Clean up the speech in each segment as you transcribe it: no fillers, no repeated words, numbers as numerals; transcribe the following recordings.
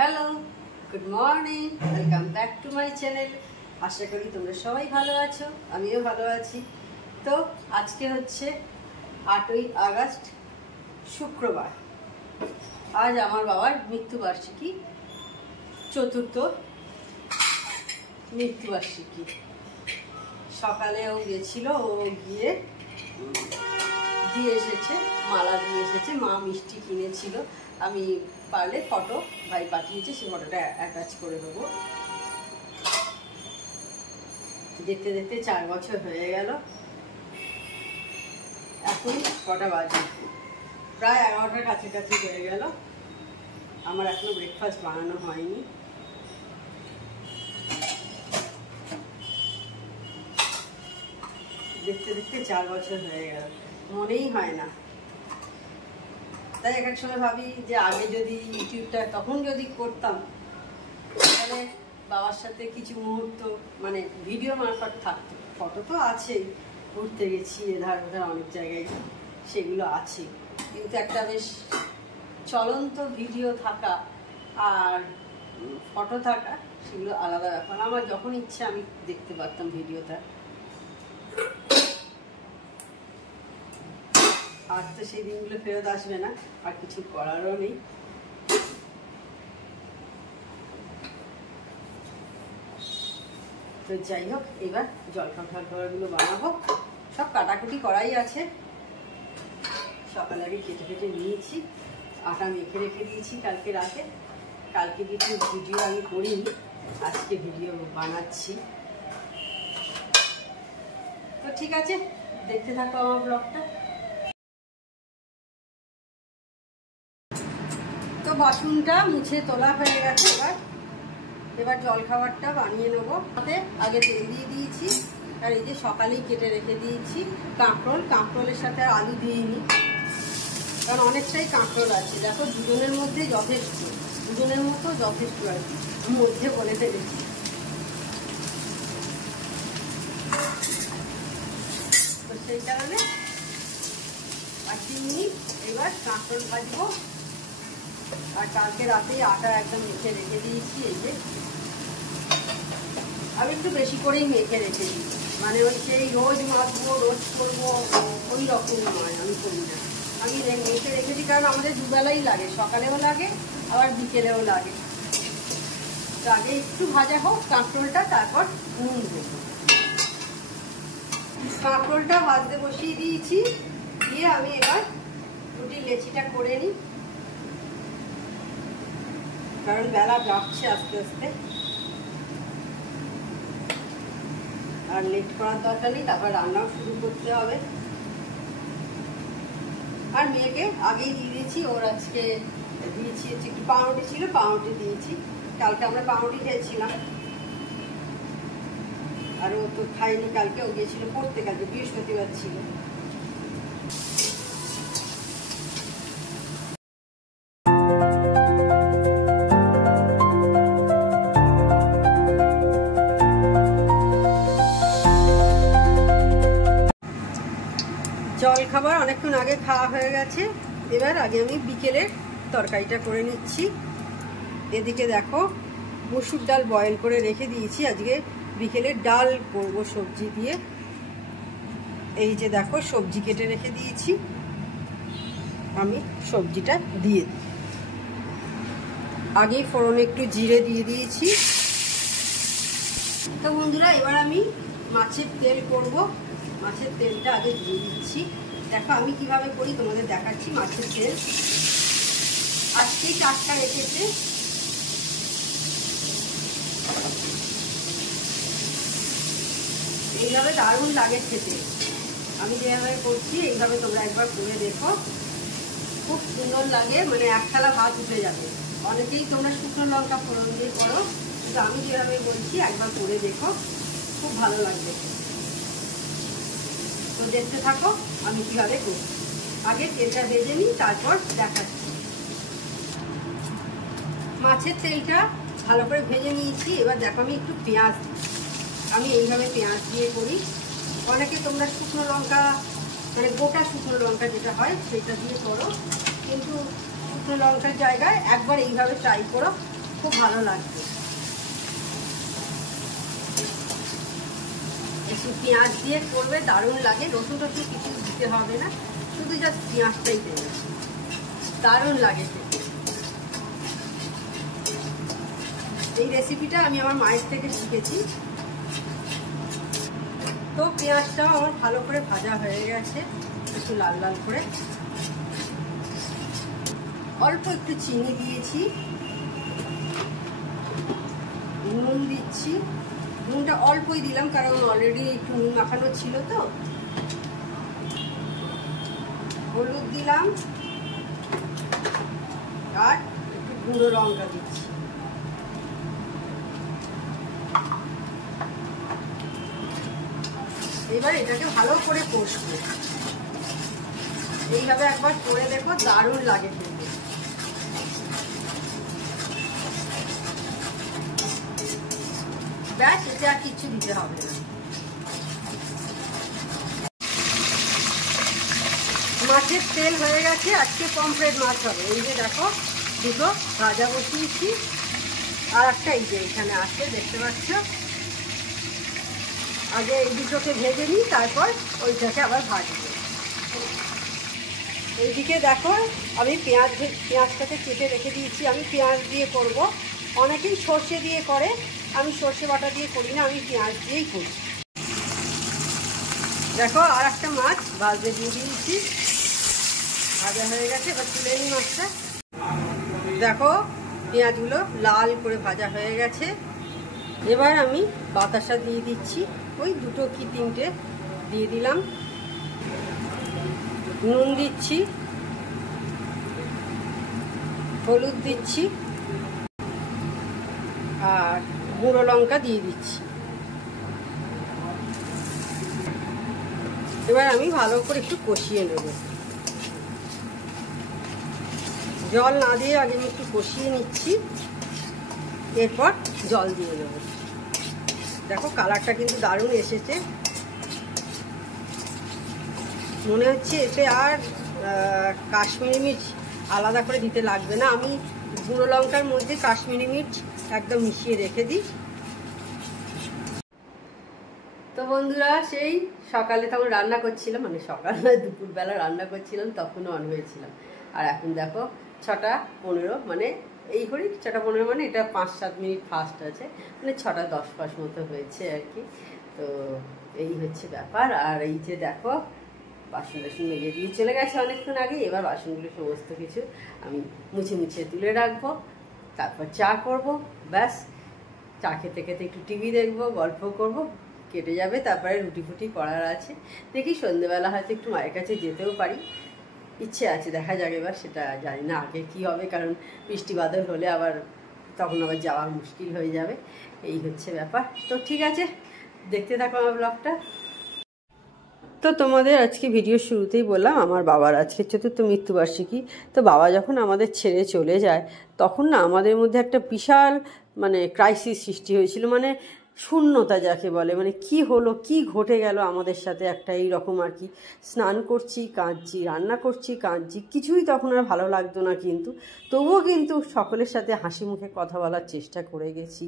Hello, good morning, welcome back to my channel. আশা করি তোমরা সবাই ভালো আছো, আমিও ভালো আছি। তো আজকে হচ্ছে 8ই আগস্ট, শুক্রবার। আজ আমার বাবার মৃত্যুবার্ষিকী, চতুর্থ মৃত্যুবার্ষিকী। সকালে ও গেছিল, ও গিয়ে দিয়ে এসেছে, মালা দিয়ে এসেছে। মা মিষ্টি কিনেছিল, আমি পারলে ফটো ভাই পাঠিয়েছে, সেই ফটোটা অ্যাটাচ করে দেবো। দেখতে দেখতে 4 বছর হয়ে গেল। এখন কটা বাজে, প্রায় 11টার কাছাকাছি হয়ে গেল। আমার এখনো ব্রেকফাস্ট বানানো হয়নি। দেখতে দেখতে 4 বছর হয়ে গেল, মনেই হয় না। তাই এক এক সময় ভাবি যে আগে যদি ইউটিউবটা তখন যদি করতাম, তাহলে বাবার সাথে কিছু মুহূর্ত মানে ভিডিও মারফত থাকতো। ফটো তো আছেই, ঘুরতে গেছি এধার ওধার অনেক জায়গায়, সেগুলো আছে। কিন্তু একটা বেশ চলন্ত ভিডিও থাকা আর ফটো থাকা, সেগুলো আলাদা ব্যাপার। আমার যখন ইচ্ছে আমি দেখতে পারতাম ভিডিওটা। আর তো সেই দিনগুলো ফেরত আসবে না, আর কিছু করারও নেই। তো যাই হোক, এবার জলখাবারগুলো বানাবো। সব কাটাকুটি করাই আছে, সকালে আগে কেটে কেটে নিয়েছি। আটা মেখে রেখে দিয়েছি কালকে রাতে। কালকে কিছু ভিডিও আমি করিনি, আজকে ভিডিও বানাচ্ছি। তো ঠিক আছে, দেখতে থাকো আমার ব্লগটা। তো বাসনটা মুছে তোলা হয়ে গেছে। এবার জলখাবারটা বানিয়ে নেবো। তাতে আগে তেল দিয়ে দিয়েছি, আর এই যে সকালেই কেটে রেখে দিয়েছি কাঁকরোলের সাথে আর আলু দিইনি, কারণ অনেকটাই কাঁকরোল আছে। দেখো, দুজনের মধ্যে যথেষ্ট, দুজনের মতো যথেষ্ট আর কি, মধ্যে বলে ফেলেছি। তো সেই কারণে আর 3 মিনিট এবার কাঁকরোল ভাজবো। আর কালকে রাতেই আটা একদম মেখে রেখে দিয়েছি। এই যে আমি একটু বেশি করেই মেখে রেখে দিই, মানে ওই সেই রোজ মাখবো রোজ করবো ওই রকম নয়, আমি করি না। আমি মেখে রেখে দিই, কারণ আমাদের দুবেলাই লাগে, সকালেও লাগে আবার বিকেলেও লাগে। তো আগে একটু ভাজা হোক কাঁকরোলটা, তারপর নুন দেবো। কাঁকরোলটা ভাজতে বসিয়ে দিয়েছি, দিয়ে আমি এবার রুটির লেচিটা করে নিই, কারণ বেলা যাচ্ছে আস্তে আস্তে। আর লেট করার দরকার নেই, তারপর রান্নাও শুরু করতে হবে। আর মেয়েকে আগেই দিয়ে দিয়েছি, ওর আজকে দিয়েছি হচ্ছে কি পাউরুটি ছিল, পাউরুটি দিয়েছি। কালকে আমরা পাউরুটি খেয়েছিলাম, আর ও তো খায়নি কালকে, ও গিয়েছিল পড়তে, কালকে বৃহস্পতিবার ছিল। জলখাবার অনেকক্ষণ আগে খাওয়া হয়ে গেছে। এবার আগে আমি বিকেলের তরকারিটা করে নিচ্ছি। এদিকে দেখো, মসুর ডাল বয়েল করে রেখে দিয়েছি, আজকে বিকেলে ডাল করব সবজি দিয়ে। এই যে দেখো, সবজি কেটে রেখে দিয়েছি, আমি সবজিটা দিয়ে দিই। আগেই ফোড়নে একটু জিরে দিয়ে দিয়েছি। তো বন্ধুরা, এবার আমি মাছের তেল করব। মাছের তেলটা আগে দিয়ে দিচ্ছি। দেখো আমি কিভাবে করি তোমাদের দেখাচ্ছি। মাছের তেল আজকেই টাটকা রেখেছে। এইভাবে দারুণ লাগে খেতে। আমি যেভাবে করছি এইভাবে তোমরা একবার করে দেখো, খুব সুন্দর লাগে, মানে এক থালা ভাত উঠে যাবে। অনেকেই তোমরা শুকনো লঙ্কা ফোড়ন দিয়ে করো, কিন্তু আমি যেভাবে বলছি একবার করে দেখো, খুব ভালো লাগবে। তো দেখতে থাকো আমি কিভাবে করি। আগে তেলটা ভেজে নিই, তারপর দেখাচ্ছি। মাছের তেলটা ভালো করে ভেজে নিয়েছি। এবার দেখো আমি একটু পেঁয়াজ, আমি এইভাবে পেঁয়াজ দিয়ে করি। অনেকে তোমরা শুকনো লঙ্কা, মানে গোটা শুকনো লঙ্কা যেটা হয় সেটা দিয়ে করো, কিন্তু শুকনো লঙ্কার জায়গায় একবার এইভাবে ট্রাই করো, খুব ভালো লাগবে। একটু পেঁয়াজ দিয়ে করবে, দারুণ লাগে। রসুন টসুন কিছু দিতে হবে না, শুধু জাস্ট পেঁয়াজটাই দেবে, দারুণ লাগে খেতে। এই রেসিপিটা আমি আমার মায়ের থেকে শিখেছি। তো পেঁয়াজটাও আমার ভালো করে ভাজা হয়ে গেছে, একটু লাল লাল করে। অল্প একটু চিনি দিয়েছি, নুন দিচ্ছি। নুনটা অল্পই দিলাম কারণ অলরেডি একটু নুন মাখানো ছিল। তো হলুদ দিলাম আর একটু গুঁড়ো লঙ্কা দিচ্ছি। এবার এটাকে ভালো করে কষবো। এইভাবে একবার করে দেখো, দারুণ লাগে খেতে। ব্যাস, এতে আর কিছু দিতে হবে না। মাছের তেল হয়ে গেছে, আজকে পমফ্রেট মাছ হবে। এই যে দেখো, দুটো ভাজা বসিয়েছি, আর একটা এই যে এখানে আছে, দেখতে পাচ্ছ। আগে এই দুটোকে ভেজে নিই, তারপর ওইটাকে আবার ভাজবো। এইদিকে দেখো, আমি পেঁয়াজটাকে কেটে রেখে দিয়েছি। আমি পেঁয়াজ দিয়ে করব, অনেকেই সর্ষে দিয়ে করে, আমি সর্ষে বাটা দিয়ে করি না, আমি পেঁয়াজ দিয়েই করি। দেখো, আর একটা মাছ ভাজতে দিয়ে দিয়েছি, ভাজা হয়ে গেছে। এবার তুলে নিই মাছটা। দেখো, পেঁয়াজগুলো লাল করে ভাজা হয়ে গেছে। এবার আমি বাতাসা দিয়ে দিচ্ছি, ওই দুটো কি তিনটে দিয়ে দিলাম। নুন দিচ্ছি, হলুদ দিচ্ছি, আর গুঁড়ো লঙ্কা দিয়ে দিচ্ছি। এবার আমি ভালো করে একটু কষিয়ে নেব। জল না দিয়ে আগে আমি একটু কষিয়ে নিচ্ছি, এরপর জল দিয়ে নেব। দেখো, কালারটা কিন্তু দারুণ এসেছে। মনে হচ্ছে এতে আর কাশ্মীরি মির্চ আলাদা করে দিতে লাগবে না। আমি গুঁড়ো লঙ্কার মধ্যে কাশ্মীরি মির্চ একদম মিশিয়ে রেখে দিই। তো বন্ধুরা, সেই সকালে তখন রান্না করছিলাম, মানে সকাল নয়, দুপুরবেলা রান্না করছিলাম, তখনও অন হয়েছিলাম। আর এখন দেখো 6টা 15, মানে এই করি 6টা 15, মানে এটা 5-7 মিনিট ফাস্ট আছে, মানে 6টা 10 মতো হয়েছে আর কি। তো এই হচ্ছে ব্যাপার। আর এই যে দেখো, বাসন টাসন মেজে দিয়ে চলে গেছে অনেকক্ষণ আগে। এবার বাসনগুলো সমস্ত কিছু আমি মুছে মুছে তুলে রাখবো, তারপর চা করব। ব্যাস, চা খেতে খেতে একটু টিভি দেখবো, গল্প করব, কেটে যাবে। তারপরে রুটি ফুটি করার আছে। দেখি সন্ধ্যেবেলা হয়তো একটু মায়ের কাছে যেতেও পারি, ইচ্ছে আছে, দেখা যাবে। এবার সেটা জানি না আগে কি হবে, কারণ বৃষ্টি বাদল হলে আবার তখন আবার যাওয়া মুশকিল হয়ে যাবে। এই হচ্ছে ব্যাপার। তো ঠিক আছে, দেখতে থাকো আমার ব্লগটা। তো তোমাদের আজকে ভিডিও শুরুতেই বললাম আমার বাবার আজকে 4র্থ মৃত্যুবার্ষিকী। তো বাবা যখন আমাদের ছেড়ে চলে যায়, তখন না আমাদের মধ্যে একটা বিশাল মানে ক্রাইসিস সৃষ্টি হয়েছিল, মানে শূন্যতা যাকে বলে। মানে কি হলো, কি ঘটে গেল আমাদের সাথে, একটা এইরকম আর কি। স্নান করছি কাঁদছি, রান্না করছি কাঁদছি, কিছুই তখন আর ভালো লাগতো না। কিন্তু তবুও কিন্তু সকলের সাথে হাসি মুখে কথা বলার চেষ্টা করে গেছি,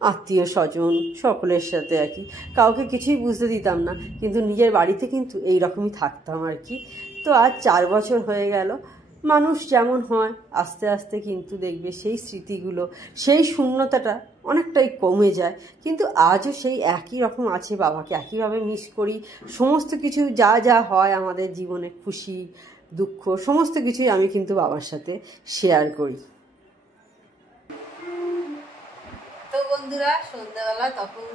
আত্মীয় স্বজন সকলের সাথে আর কি। কাউকে কিছুই বুঝতে দিতাম না, কিন্তু নিজের বাড়িতে কিন্তু এই রকমই থাকতাম আর কি। তো আজ 4 বছর হয়ে গেল। মানুষ যেমন হয়, আস্তে আস্তে কিন্তু দেখবে সেই স্মৃতিগুলো, সেই শূন্যতাটা অনেকটাই কমে যায়। কিন্তু আজও সেই একই রকম আছে, বাবাকে একইভাবে মিস করি। সমস্ত কিছু যা যা হয় আমাদের জীবনে, খুশি দুঃখ সমস্ত কিছুই আমি কিন্তু বাবার সাথে শেয়ার করি। তো বন্ধুরা, সন্ধ্যাবেলা তখন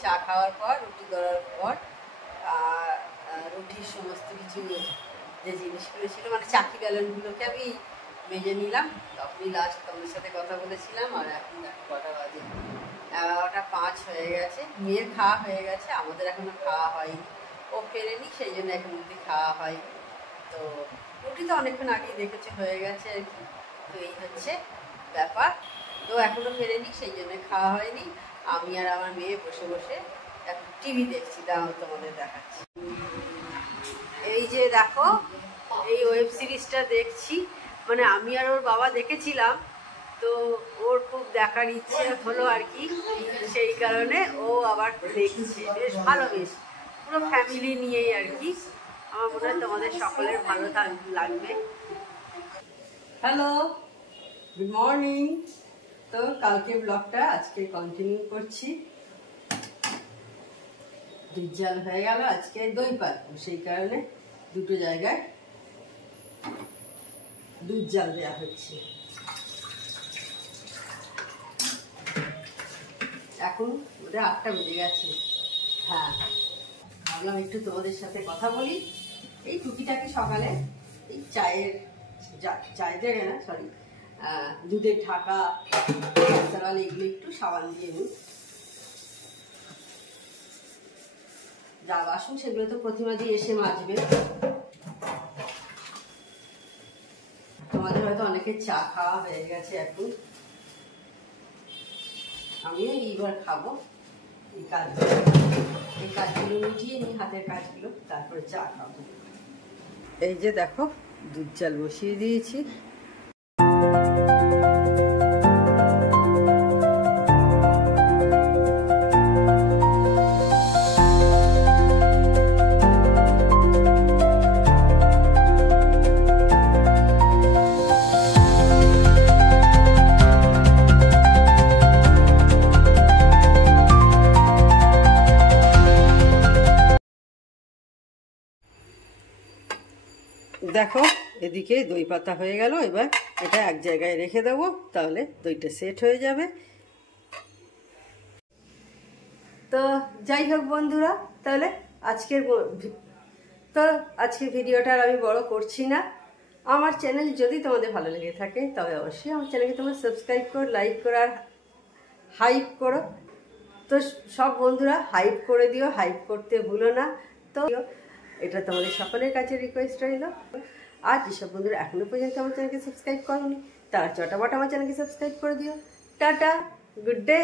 চা খাওয়ার পর, রুটি করার পর, রুটির সমস্ত কিছু যে জিনিসগুলো ছিল, মানে চাকি বেলনগুলোকে আমি মেজে নিলাম। তখনই লাস্ট তোমাদের সাথে কথা বলেছিলাম। আর এখন দেখো কটা বাজে, 11টা 5 হয়ে গেছে। মেয়ের খাওয়া হয়ে গেছে, আমাদের এখনো খাওয়া হয়নি। ও ফেরেনি, সেই জন্য এখন অবধি খাওয়া হয়নি। তো রুটি তো অনেকক্ষণ আগেই দেখেছে হয়ে গেছে আর কি। তো এই হচ্ছে ব্যাপার। তো এখনো ফেরেনি, সেই জন্য খাওয়া হয়নি। আমি আর আমার মেয়ে বসে বসে এখন টিভি দেখছি। দাঁড়াও তোমাদের দেখাচ্ছি। এই যে দেখো, এই ওয়েব সিরিজটা দেখছি, মানে আমি আর ওর বাবা দেখেছিলাম। তো ওর খুব দেখার ইচ্ছে হলো আর কি, সেই কারণে ও আবার দেখছে। বেশ ভালো, বেশ পুরো ফ্যামিলি নিয়েই আর কি। আমার মনে হয় তোমাদের সকলের ভালো লাগবে। Hello, good morning. তো কালকে ব্লগটা আজকে কন্টিনিউ করছি। দুধ জাল হয়ে গেল, আজকে দই পাতবো, সেই কারণে দুটো জায়গায় দুধ জাল দেওয়া হচ্ছে। এখন ওদের 8টা বেজে গেছে। হ্যাঁ, ভাবলাম একটু তোমাদের সাথে কথা বলি। এই টুকিটাকি সকালে এই চায়ের জায়গা না, সরি, দুধের ঢাকা এগুলো একটু সাবান দিয়ে নিই। যা বাসন সেগুলো তো প্রতিমা দিয়ে এসে মাজবে। তোমাদের হয়তো অনেকের চা খাওয়া হয়ে গেছে এখন, আমিও এইবার খাবো। এই কাজগুলো মিটিয়ে নিই, হাতের কাজগুলো, তারপরে চা খাবো। এই যে দেখো দুধ জাল বসিয়ে দিয়েছি। দেখো এদিকে দই পাতা হয়ে গেল। এবার এটা এক জায়গায় রেখে দেবো, তাহলে দইটা সেট হয়ে যাবে। তো যাই হোক বন্ধুরা, তাহলে আজকের ভিডিওটা আর আমি বড় করছি না। আমার চ্যানেল যদি তোমাদের ভালো লেগে থাকে তবে অবশ্যই আমার চ্যানেলকে তোমরা সাবস্ক্রাইব করো, লাইক করো আর হাইপ করো। তো সব বন্ধুরা হাইপ করে দিও, হাইপ করতে ভুলো না। তো এটা তোমাদের সকলের কাছে রিকোয়েস্ট রইল। আর যেসব বন্ধুরা এখনো পর্যন্ত আমার চ্যানেলকে সাবস্ক্রাইব করোনি তারা চটাপট আমার চ্যানেলকে সাবস্ক্রাইব করে দিও। Tata, good day.